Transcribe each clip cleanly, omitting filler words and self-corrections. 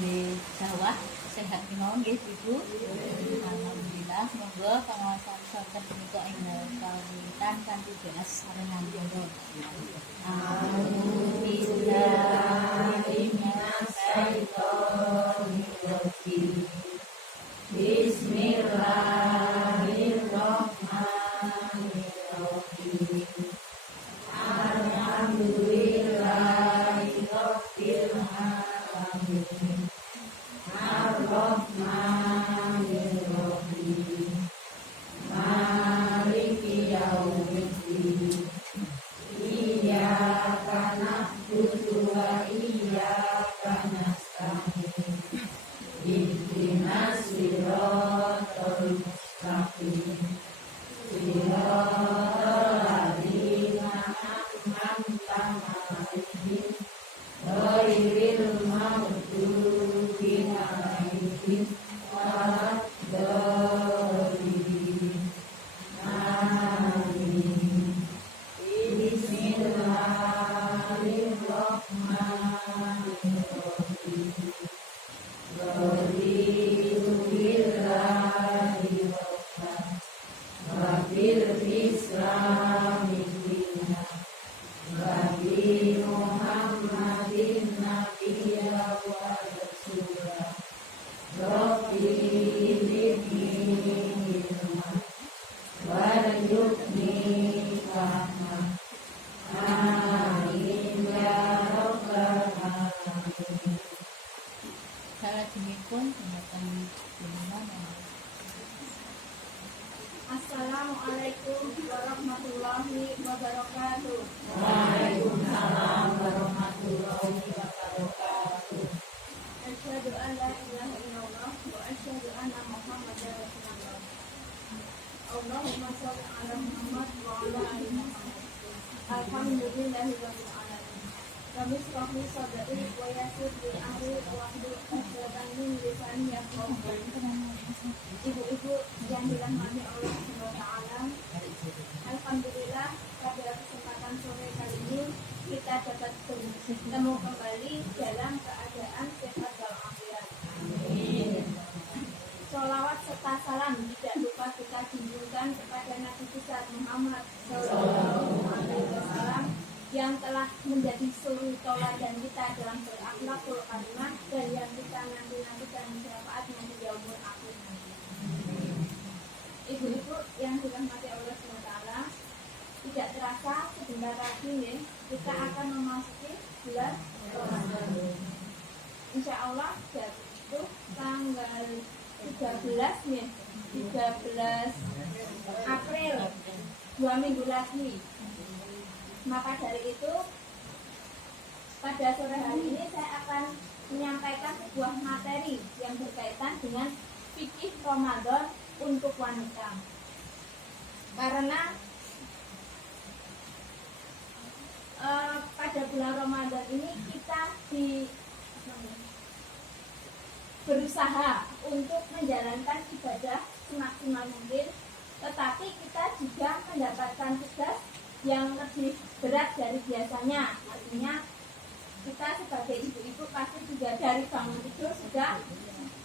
di sawah sehat kemauan nggih Ibu. Alhamdulillah semoga pengawasan sonten punika ing kawitan kanthi beas sareng ngandhara. Bismillahirrahmanirrahim. Bismillahirrahmanirrahim. Alhamdulillahirabbil alamin. Ar-Rahmanir-Rahim. Maliki yaumiddin. Iyyaka na'budu wa iyyaka nasta'in. Ihdinas siratal mustaqim. Siratal ladzina an'amta 'alaihim ghairil maghdubi 'alaihim waladdallin. Amin. Bismillahirrahmanirrahim. Raditu billahi rabban wa bil islami dinan wa bi Muhammadin nabiyya wa rasula. Rabbi zidni ilman warzuqni fahman. Amin ya rabbal alamin. Salajengipun dumateng panjenengan. Assalamualaikum warahmatullahi wabarakatuh. Waalaikumsalam warahmatullahi wabarakatuh. Asyhadu an la ilaha illallah wa asyhadu anna Muhammadar Rasulullah. Allahumma shalli ala Muhammad wa ala ali Muhammad. Alhamdulillahirabbil alamin. Rabbi shrah li sadri wa yassir li amri wahlul 'uqdatam min lisani yafqahu qawli. Ibu-ibu yang dirahmati Allah Subhanahu wa taala. Alhamdulillah pada kesempatan sore kali ini kita dapat bertemu kembali dalam keadaan sehat walafiat. Amin. Sholawat serta salam tidak lupa kita junjungkan kepada Nabi besar Muhammad SAW yang telah menjadi suri tauladan kita dalam berakhlakul karimah dan yang kita nanti-nantikan syafaatnya di yaumul akhir. Ibu-ibu yang dirahmati Allah SWT, tidak terasa sebentar lagi nih kita akan memasuki bulan Ramadan. Insya Allah jatuh tanggal 13 nih, 13 April, 2 minggu lagi. Maka dari itu pada sore hari ini saya akan menyampaikan sebuah materi yang berkaitan dengan fikih Ramadan untuk wanita. Karena pada bulan Ramadan ini kita berusaha untuk menjalankan ibadah semaksimal mungkin, tetapi kita juga mendapatkan tugas yang lebih berat dari biasanya. Artinya kita sebagai ibu-ibu pasti juga dari bangun tidur sudah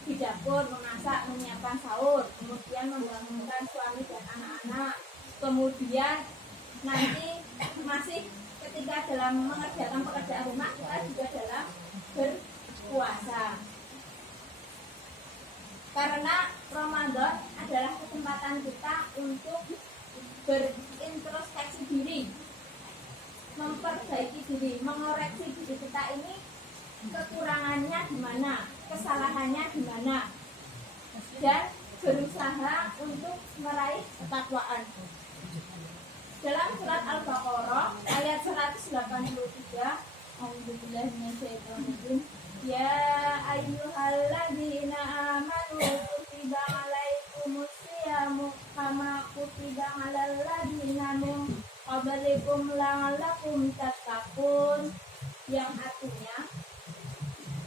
di dapur memasak, menyiapkan sahur, kemudian membangunkan suami dan anak-anak, kemudian nanti masih ketika dalam mengerjakan pekerjaan rumah kita juga dalam berpuasa. Karena Ramadan adalah kesempatan kita untuk berintrospeksi diri, memperbaiki diri, mengoreksi diri kita ini, kekurangannya di mana, kesalahannya di mana, dan berusaha untuk meraih ketakwaan. Dalam surat Al-Baqarah ayat 183, Alhamdulillahirrahmanirrahim. Ya ayyuhalladzina amanu kutiba alaikumus siyamu kama kutiba alal ladzina min qablikum la'allakum tattaqun. Yang artinya,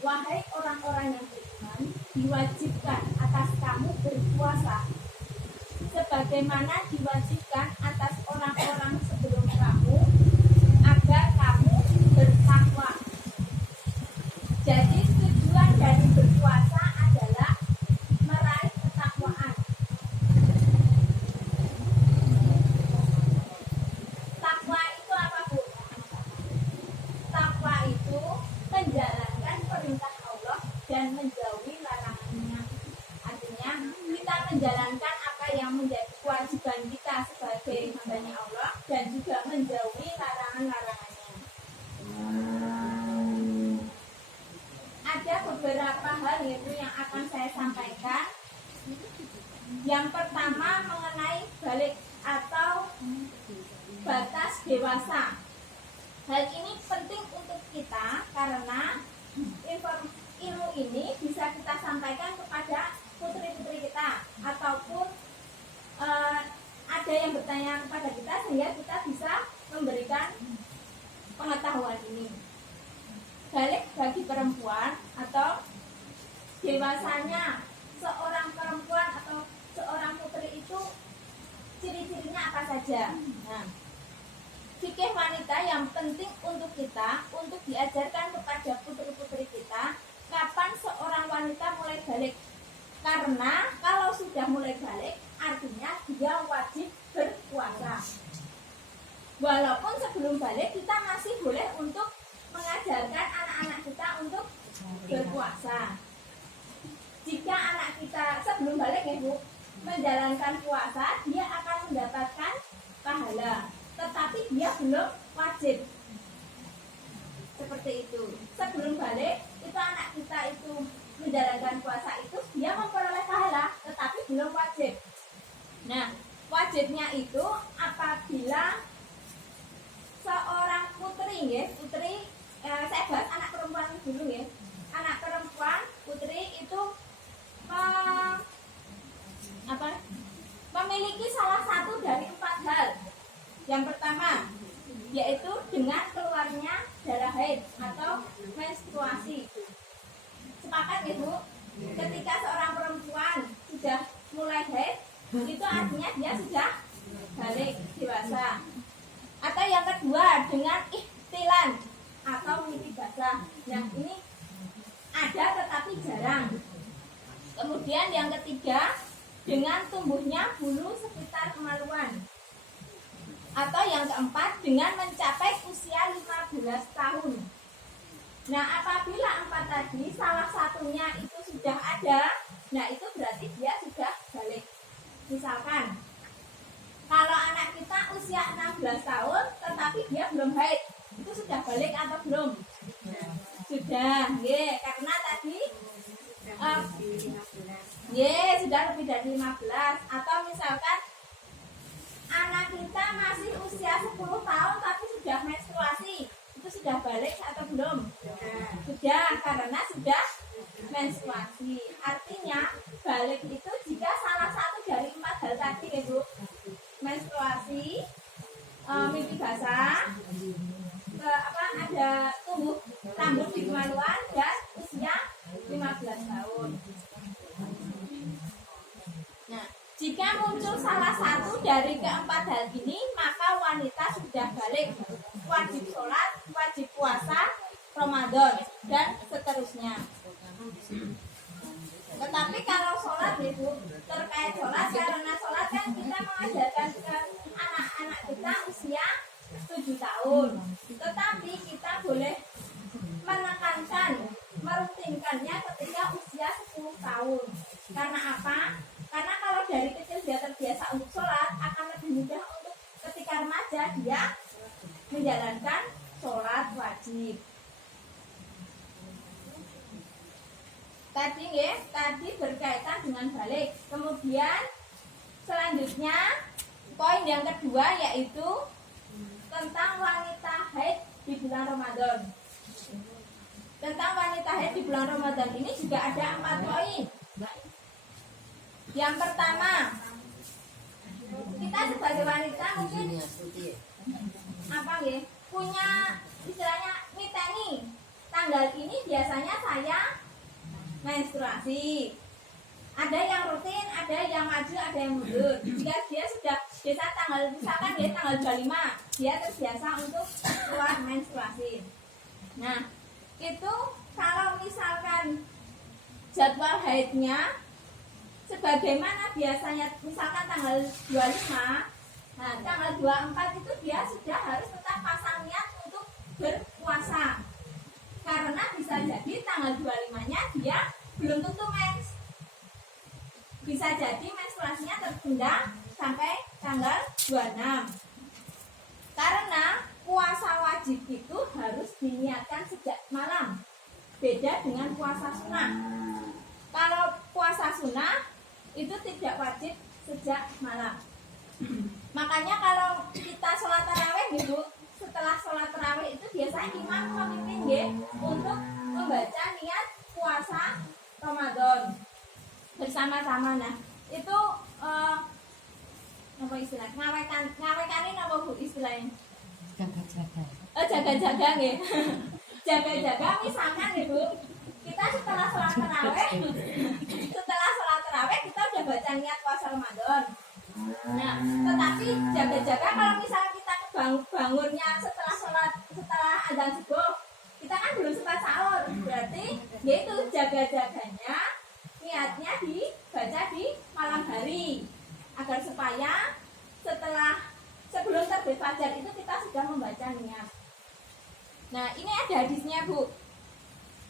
wahai orang-orang yang beriman, diwajibkan atas kamu berpuasa sebagaimana diwajibkan atas orang-orang sebelum kamu agar kamu bertakwa. Jadi tujuan dari berpuasa adalah meraih ketakwaan. Takwa itu apa, Bu? Takwa itu menjalankan perintah Allah dan menjauhi larangannya. Artinya kita menjalankan apa yang menjadi kewajiban kita sebagai hamba Allah dan juga menjauhi larangan-larangannya. Ada beberapa hal itu yang akan saya sampaikan. Yang pertama mengenai balik atau batas dewasa. Hal ini penting untuk kita karena ilmu ini bisa kita sampaikan kepada putri-putri kita ataupun ada yang bertanya kepada kita sehingga kita bisa memberikan pengetahuan ini. Balik bagi perempuan atau dewasanya seorang perempuan atau seorang putri itu ciri-cirinya apa saja. Nah, fikih wanita yang penting untuk kita untuk diajarkan kepada putri-putri kita kapan seorang wanita mulai balik. Karena kalau sudah mulai balik artinya dia wajib berpuasa. Walaupun sebelum balik kita masih boleh untuk mengajarkan anak-anak kita untuk berpuasa. Jika anak kita sebelum balik ya Bu, menjalankan puasa, dia akan mendapatkan pahala. Tetapi dia belum wajib. Seperti itu. Sebelum balik, itu anak kita itu menjalankan puasa itu, dia memperoleh pahala, tetapi belum wajib. Nah, wajibnya itu apabila seorang putri ya, saya bahas anak perempuan dulu ya. Anak perempuan putri itu memiliki salah satu dari 4 hal. Yang pertama yaitu dengan keluarnya darah haid atau menstruasi. Sepakat ya Bu? Ketika seorang perempuan sudah mulai haid, itu artinya dia sudah balik dewasa. Atau yang kedua dengan ihtilan atau mimpi basah. Yang ini ada tetapi jarang. Kemudian yang ketiga dengan tumbuhnya bulu sekitar kemaluan. Atau yang keempat dengan mencapai usia 15 tahun. Nah, apabila 4 tadi salah satunya itu sudah ada, nah itu berarti dia sudah balik. Misalkan kalau anak kita usia 16 tahun tetapi dia belum haid, itu sudah balik atau belum? Sudah, ya, karena tadi sudah lebih dari 15. Atau misalkan anak kita masih usia 10 tahun tapi sudah menstruasi, itu sudah balik atau belum? Sudah, karena sudah menstruasi. Artinya balik itu jika salah satu dari 4 hal tadi ya Bu, menstruasi, mimpi basah, ada tumbuh rambut di kemaluan dan usia 15 tahun. Nah, jika muncul salah satu dari keempat hal ini, maka wanita sudah balik, wajib sholat, wajib puasa Ramadan dan seterusnya. Tetapi kalau sholat itu terkait sholat, karena sholat kan kita mengajarkan ke anak-anak kita usia 7 tahun. Tetapi kita boleh menekankan, merutinkannya ketika usia 10 tahun. Karena apa? Karena kalau dari kecil dia terbiasa untuk sholat, akan lebih mudah untuk ketika remaja dia menjalankan sholat wajib. Tadi berkaitan dengan balik. Kemudian selanjutnya poin yang kedua yaitu tentang wanita haid di bulan Ramadan. Tentang wanita haid di bulan Ramadan ini juga ada 4 poin. Yang pertama, kita sebagai wanita mungkin punya istilahnya miteni. Tanggal ini biasanya saya menstruasi. Ada yang rutin, ada yang maju, ada yang mundur. Jika dia sudah biasa misalkan dia tanggal 25, dia terbiasa untuk keluar menstruasi. Nah, itu kalau misalkan jadwal haidnya sebagaimana biasanya, misalkan tanggal 25, nah tanggal 24 itu dia sudah harus tetap pasang niat untuk berpuasa, karena bisa jadi tanggal 25-nya dia belum tentu mens, bisa jadi menstruasinya tertunda sampai tanggal 26. Karena puasa wajib itu harus diniatkan sejak malam, beda dengan puasa sunnah. Kalau puasa sunnah itu tidak wajib sejak malam. Makanya kalau kita sholat tarawih gitu, setelah sholat tarawih itu biasanya imam memimpin ya, untuk membaca niat puasa Ramadan bersama-sama. Nah itu apa istilah ngawekan apa bu istilahnya? Jaga-jaga ya. Jaga-jaga misalkan ya bu, kita setelah sholat tarawih kita udah baca niat puasa Ramadan. Nah, tetapi jaga-jaga kalau misalnya kita bangunnya setelah adzan subuh, kita kan belum sempat sahur, berarti yaitu jaga-jaganya niatnya dibaca di malam hari, agar supaya sebelum terbit fajar itu kita sudah membaca niat. Nah, ini ada hadisnya bu,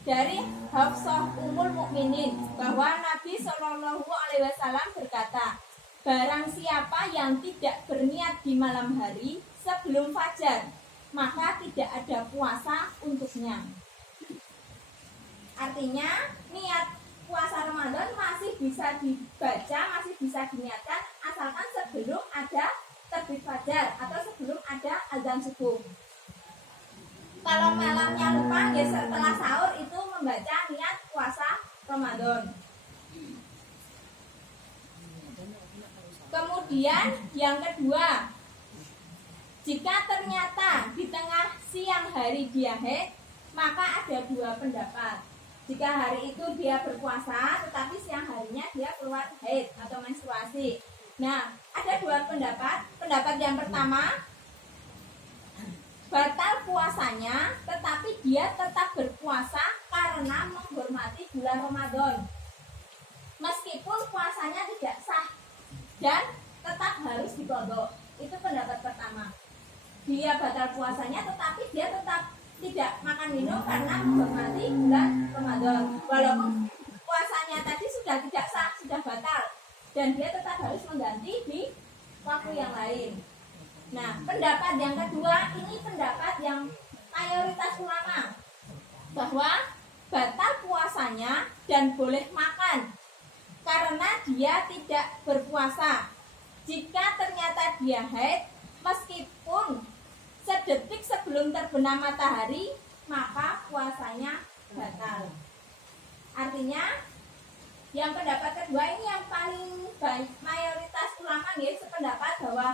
dari Hafsah Ummul Mukminin, bahwa Nabi Shallallahu Alaihi Wasallam berkata, barang siapa yang tidak berniat di malam hari sebelum fajar, maka tidak ada puasa untuknya. Artinya niat puasa Ramadan masih bisa dibaca, masih bisa diniatkan, asalkan sebelum ada terbit fajar atau sebelum ada azan subuh. Kalau malamnya lupa, ya setelah sahur itu membaca niat puasa Ramadan. Kemudian yang kedua, jika ternyata di tengah siang hari dia haid, maka ada dua pendapat. Jika hari itu dia berpuasa, tetapi siang harinya dia keluar haid atau menstruasi. Nah, ada dua pendapat. Pendapat yang pertama, batal puasanya, tetapi dia tetap berpuasa karena menghormati bulan Ramadan, meskipun puasanya tidak sah dan tetap harus diqadha. Itu pendapat pertama. Dia batal puasanya, tetapi dia tetap tidak makan minum karena menghormati bulan Ramadan, walaupun puasanya tadi sudah tidak sah, sudah batal, dan dia tetap harus mengganti di waktu yang lain. Nah, pendapat yang kedua ini pendapat yang mayoritas ulama, bahwa batal puasanya dan boleh makan karena dia tidak berpuasa. Jika ternyata dia haid, meskipun sedetik sebelum terbenam matahari, maka puasanya batal. Artinya, yang pendapat kedua ini yang paling banyak mayoritas ulama ya, sependapat bahwa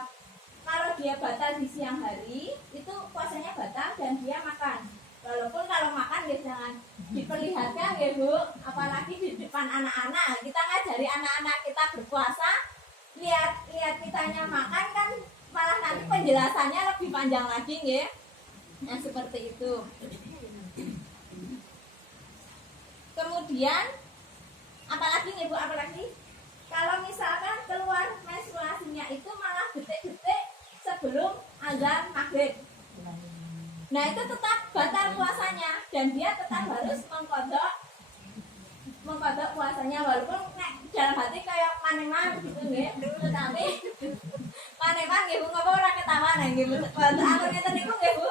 kalau dia batal di siang hari, itu puasanya batal dan dia makan. Walaupun kalau makan ya jangan diperlihatkan ya bu, apalagi di depan anak-anak. Kita ngajari anak-anak kita berpuasa, lihat kitanya makan kan malah nanti penjelasannya lebih panjang lagi ya. Nah seperti itu. Kemudian apalagi nih bu, apalagi kalau misalkan keluar menstruasinya itu malah detik-detik sebelum azan maghrib, nah itu tetap batal puasanya dan dia tetap harus mengkodok puasanya, walaupun dalam hati kayak maneman gitu nggih, tetapi maneman nggih bu, ngapa ora ketawa nggih bu, aku ngeten niku nggih bu,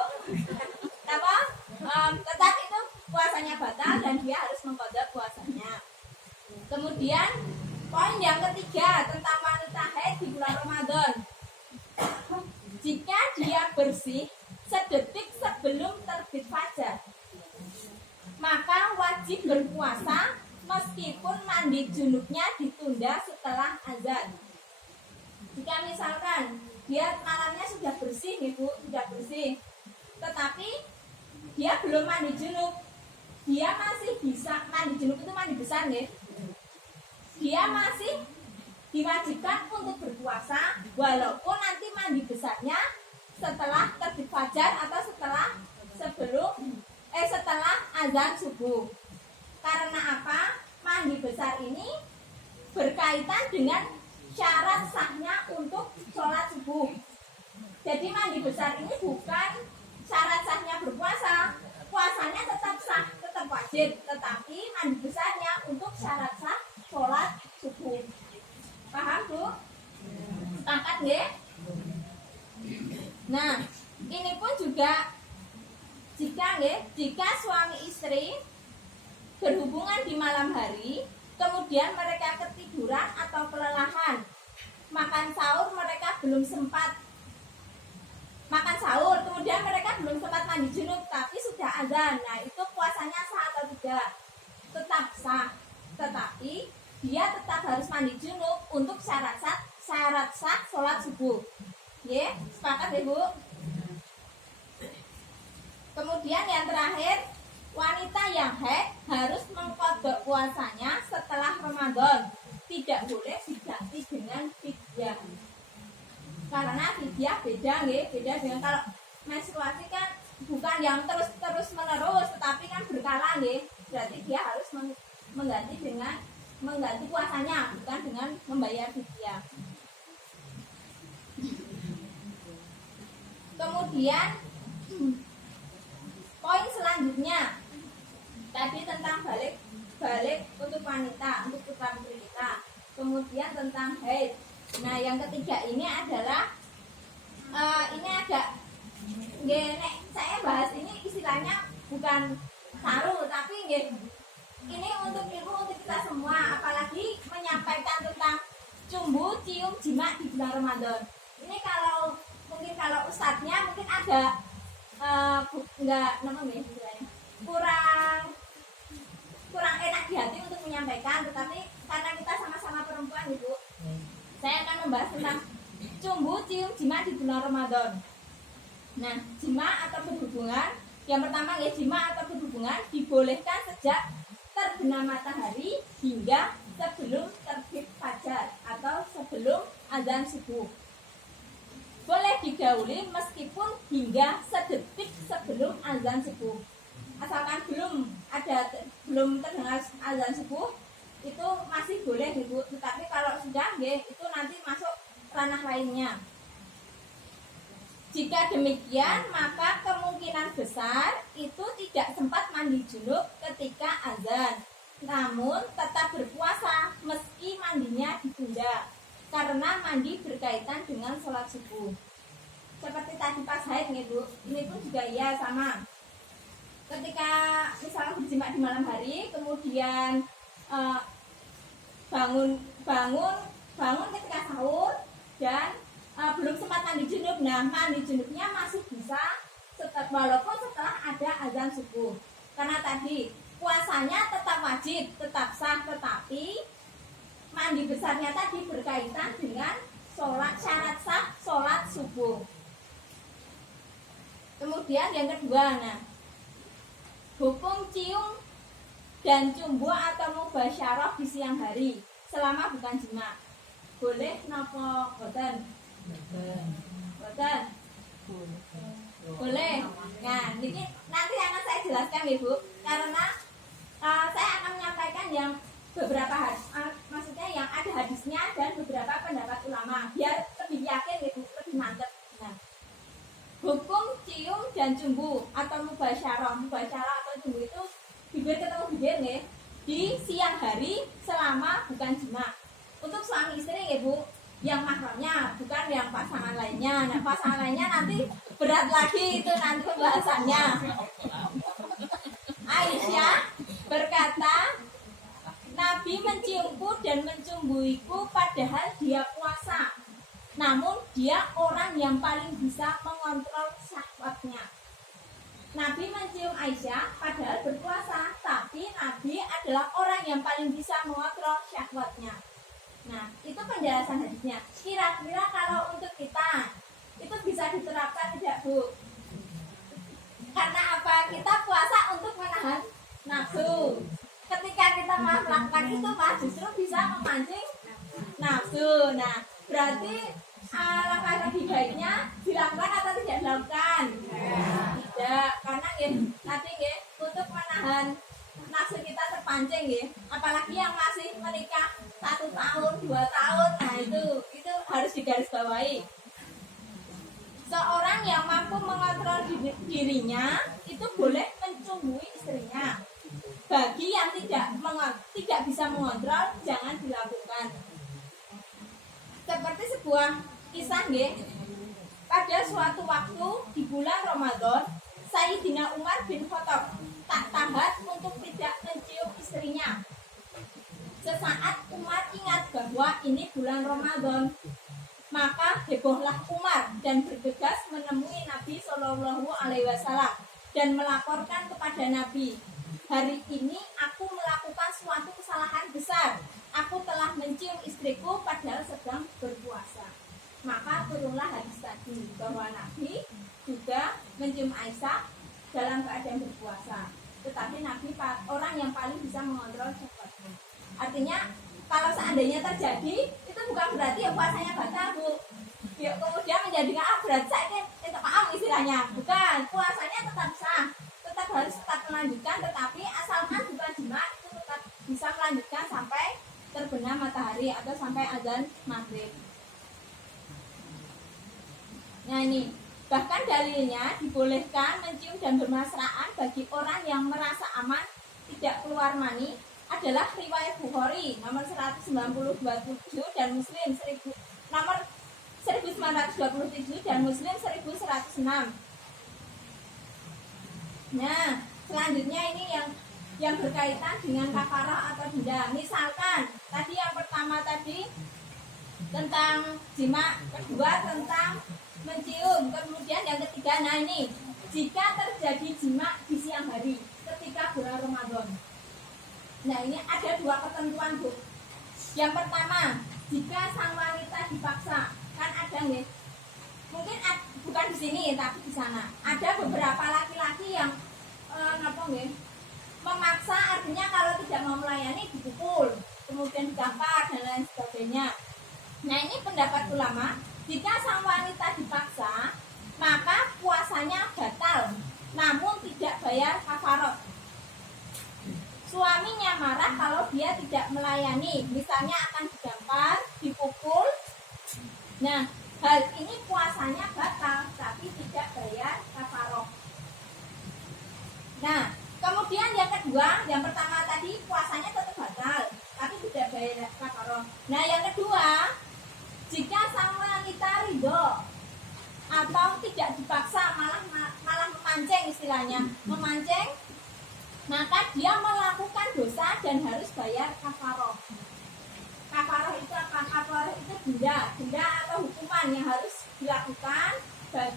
apa tetap itu puasanya batal dan dia harus mengkodok puasanya. Kemudian poin yang ketiga tentang wanita haid di bulan Ramadan, jika dia bersih sedetik sebelum terbit fajar, maka wajib berpuasa meskipun mandi junubnya ditunda setelah azan. Jika misalkan dia malamnya sudah bersih nih bu, sudah bersih, tetapi dia belum mandi junub, dia masih bisa mandi junub, itu mandi besar nih, dia masih diwajibkan untuk berpuasa walaupun nanti mandi besarnya setelah terbit fajar atau setelah azan subuh. Karena apa? Mandi ini berkaitan dengan syarat sahnya untuk sholat subuh. Jadi mandi besar ini bukan syarat sahnya berpuasa. Puasanya tetap sah, tetap wajib, tetapi mandi besarnya untuk syarat sah sholat subuh. Paham, Bu? Sepakat nggih? Nah, ini pun juga jika suami istri berhubungan di malam hari, kemudian mereka ketiduran atau kelelahan, makan sahur mereka belum sempat makan sahur, kemudian mereka belum sempat mandi junub, tapi sudah azan. Nah, itu puasanya sah atau tidak? Tetap sah, tetapi dia tetap harus mandi junub untuk syarat sah sholat subuh. Ya, sepakat ya, Bu? Kemudian yang terakhir, wanita yang haid harus mengqadha puasanya setelah Ramadan. Tidak boleh diganti dengan fidyah. Karena fidyah beda dengan kalau menstruasi kan bukan yang terus menerus, tetapi kan berkala nggih. Berarti dia harus mengganti puasanya, bukan dengan membayar fidyah. Kemudian poin selanjutnya tadi tentang balik untuk wanita, untuk putra-putri kita. Kemudian tentang haid. Nah, yang ketiga ini adalah ini ada saya bahas ini istilahnya bukan saru, tapi ini untuk ilmu untuk kita semua, apalagi menyampaikan tentang cumbu, cium, jima di bulan Ramadan. Ini kalau ustadznya mungkin ada kurang enak di hati untuk menyampaikan, tetapi karena kita sama-sama perempuan, Ibu, saya akan membahas tentang cumbu, cium, jima di bulan Ramadan. Nah, jima atau berhubungan, yang pertama jima atau berhubungan dibolehkan sejak terbenam matahari hingga sebelum terbit fajar atau sebelum azan subuh. Boleh digauli meskipun hingga sedetik sebelum azan subuh. Asalkan belum terdengar azan subuh, itu masih boleh, Ibu. Tetapi kalau sudah, itu nanti masuk ranah lainnya. Jika demikian, maka kemungkinan besar itu tidak sempat mandi junub ketika azan, namun tetap berpuasa meski mandinya ditunda, karena mandi berkaitan dengan sholat subuh. Seperti tadi pas haid, Bu, ini pun juga ya sama. Ketika misalnya berjima di malam hari, kemudian bangun ketika sahur dan belum sempat mandi junub. Nah, mandi junubnya masih bisa walaupun setelah ada azan subuh. Karena tadi puasanya tetap wajib, tetap sah, tetapi mandi besarnya tadi berkaitan dengan syarat sah sholat subuh. Kemudian yang kedua, hukum cium dan cumbu atau mubasyarah di siang hari selama bukan jima. Boleh napa boten? Boten. Boleh. Nah, ini nanti akan saya jelaskan, Ibu, karena saya akan menyampaikan yang beberapa maksudnya yang ada hadisnya dan beberapa pendapat ulama biar lebih yakin, Ibu, lebih mantap. Nah, hukum cium dan cumbu atau mubasyarah atau cumbu itu bibir ketemu bibir di siang hari selama bukan jima. Untuk suami istri, Bu, yang mahramnya, bukan yang pasangan lainnya. Nah, pasangan lainnya nanti berat lagi itu nanti pembahasannya. Aisyah berkata, Nabi menciumku dan mencumbuiku padahal dia puasa. Namun dia orang yang paling bisa mengontrol syahwatnya. Nabi mencium Aisyah padahal berpuasa, tapi Nabi adalah orang yang paling bisa mengontrol syahwatnya. Nah, itu penjelasan hadisnya. Kira-kira kalau untuk kita itu bisa diterapkan tidak, Bu? Karena apa? Kita puasa untuk menahan nafsu. Ketika kita melakukan itu, justru bisa memancing nafsu. Nah, berarti langkah lebih baiknya dilakukan atau tidak dilakukan? Tidak, karena tadi untuk menahan nafsu kita terpancing ya. Apalagi yang masih menikah 1 tahun, 2 tahun, nah itu harus digarisbawahi. Seorang yang mampu mengontrol dirinya itu boleh mencumbuhi istrinya. Bagi yang tidak bisa mengontrol, jangan dilakukan. Seperti sebuah kisah nggih. Pada suatu waktu di bulan Ramadan, Sayyidina Umar bin Khattab tak tahan untuk tidak mencium istrinya. Sesaat Umar ingat bahwa ini bulan Ramadan, maka hebohlah Umar dan bergegas menemui Nabi Shallallahu Alaihi Wasallam dan melaporkan kepada Nabi, hari ini aku melakukan suatu kesalahan besar. Aku telah mencium istriku padahal sedang berpuasa. Maka turunlah hadis tadi bahwa Nabi juga mencium Aisyah dalam keadaan berpuasa. Tetapi Nabi orang yang paling bisa mengontrol syahwatnya. Artinya kalau seandainya terjadi itu bukan berarti ya puasanya batal, Bu. Ya kemudian menjadikan berarti saya itu paham istilahnya. Bukan, puasanya tetap sah, tetap harus melanjutkan, tetapi asalkan bukan jima itu tetap bisa melanjutkan sampai terbenam matahari atau sampai azan maghrib. Nah ini, bahkan dalilnya dibolehkan mencium dan bermesraan bagi orang yang merasa aman tidak keluar mani adalah riwayat Bukhari nomor 190-27 dan Muslim nomor 1927 dan Muslim 1106. Nah, selanjutnya ini yang berkaitan dengan kafarah atau denda. Misalkan tadi yang pertama tadi tentang jima, kedua tentang mencium, kemudian yang ketiga, nah ini jika terjadi jima di siang hari ketika bulan Ramadan. Nah ini ada 2 ketentuan, Bu. Yang pertama, jika sang wanita dipaksa, kan ada nih, mungkin bukan di sini tapi di sana ada beberapa laki-laki yang memaksa, artinya kalau tidak mau melayani dipukul, kemudian digampar dan lain sebagainya. Nah ini pendapat ulama, jika sang wanita dipaksa maka puasanya batal, namun tidak bayar kafarah. Suaminya marah kalau dia tidak melayani, misalnya akan digampar, dipukul. Nah, hal ini puasanya batal, tapi tidak bayar kafarah. Nah, kemudian yang kedua, yang pertama tadi puasanya tetap batal, tapi tidak bayar kafarah. Nah, yang kedua, jika sang wanita ridho atau tidak dipaksa, malah memancing istilahnya, memancing, maka dia melakukan dosa dan harus bayar kafarah. Kafarah itu apa? Kafarah itu denda atau hukuman yang harus dilakukan bagi